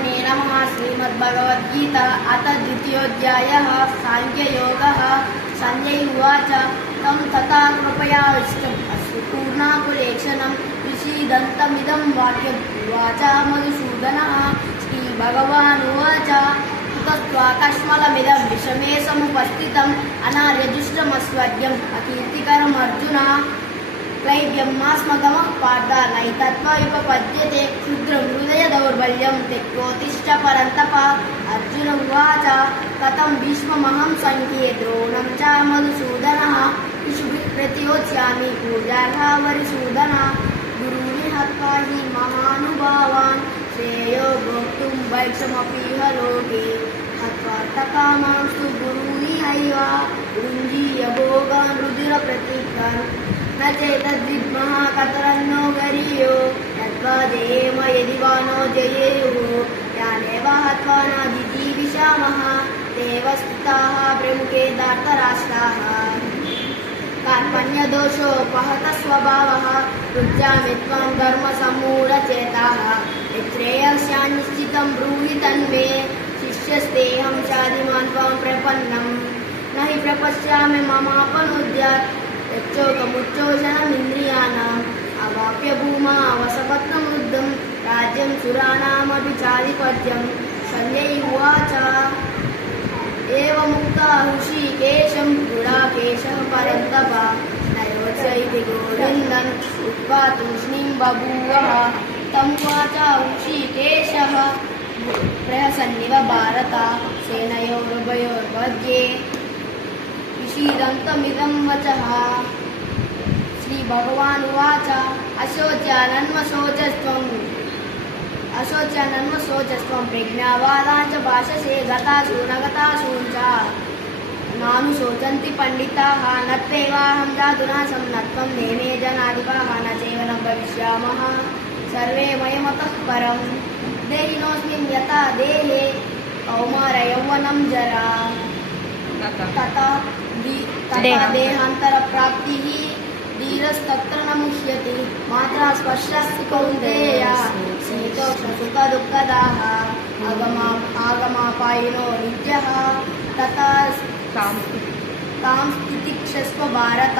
परब्रह्मणे नमः। श्रीमद्भगवद्गीता अथ द्वितीयोऽध्यायः साङ्ख्ययोगः। संजय उवाच तं तथा कृपयाविष्टम् अश्रु पूर्णाकुलेक्षणं विषीदन्तमिदं वाक्यम् उवाच मधुसूदनः। श्रीभगवानुवाच कुतस्त्वाकश्मलमिदं विषमे समुपस्थितम् अनार्यजुष्टमस्वर्ग्यम् अकीर्तिकरम् अर्जुन। क्लैब्यमास्मगमः पार्थ नैतत्त्वयुपपद्यते क्षुद्रं हृदय दौर्बल्यं त्यक्त्वोत्तिष्ठ परन्तप। अर्जुन उवाच कथं भीष्ममहं सङ्ख्ये द्रोणं च मधुसूदनः इषुभिः प्रतियोत्स्यामि पूजार्हा वरिसूदन। गुरूणि हत्वा हि महानुभावान् श्रेयो भोक्तुं वैक्षमपीह लोके हत्वार्थकामांस्तु गुरूणि हैव युञ्जीय भोगान् रुधिरप्रतिग्रान् न चेतद्विद्मः कतरन्नो गरीयो यद्वा जयेम यदि वा नो जयेयुः यानेव हत्वा न जिजीविषामः ते स्थिताः प्रमुखे धार्तराष्ट्राः। कार्पण्यदोषोपहतः स्वभावः पृच्छामि त्वां धर्मसम्मूढचेताः यच्छ्रेयस्यान्निश्चितं ब्रूहि तन्मे शिष्यस्तेऽहं चादिमान् त्वां प्रपन्नं न हि प्रपश्यामि ममापनुद्यात् यच्चोकमुच्चोषणमिन्द्रियाणाम् अवाप्य भूमा वसपत्नमृद्धं राज्यं सुराणामपि चाधिपत्यं। संजय उवाच एवमुक्ता ऋषिकेशं गुडाकेशः परन्तप नयोत्स इति गोविन्दम् उक्त्वा तूष्णीं बभूवः। तं उवाच ऋषिकेशः प्रहसन्निव भारत सेनयोरुभयोर्मध्ये विषीदन्तमिदं वचः। श्रीभगवानुवाच अशोच्यानन्वशोचस्त्वं प्रज्ञावादाञ्च भाषसे गतासु न गतासु च नानुशोचन्ति पण्डिताः न त्वेवाहं जातुनाशं न त्वं नेमे जनाधिपाः न चैव न भविष्यामः सर्वे मयमतः परं देहिनोऽस्मिन् यथा देहे कौमारयौवनं जरा तथा देहान्तरप्राप्तिः धीरस्तत्र न मुह्यते मात्रा स्पर्शस्तु कौन्तेय शीतोष्णसुखदुःखदाः आगमापायिनो नित्यः तथा तां स्थितिक्षस्व भारत।